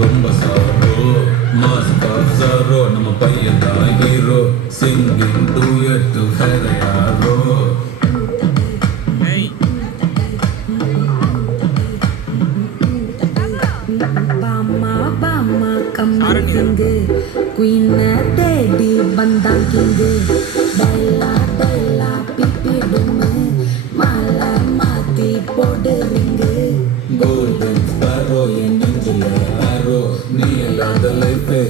ரொம்ப sorrow mask of sorrow நம்ம பையன் தான் ஹீரோ சிங்கிங் டூயட் வேற யாரோ பாமா பாமா கம்மரிங்கு குயின தேடி வந்தான் கிங்கு டைலா டைலா பிப்பிடுமே மாலை மாத்தி போடுறீங்க கோல்டன் ஸ்பாரோ என் நெஞ்சில ஆரோ நீ இல்லாத லைஃபே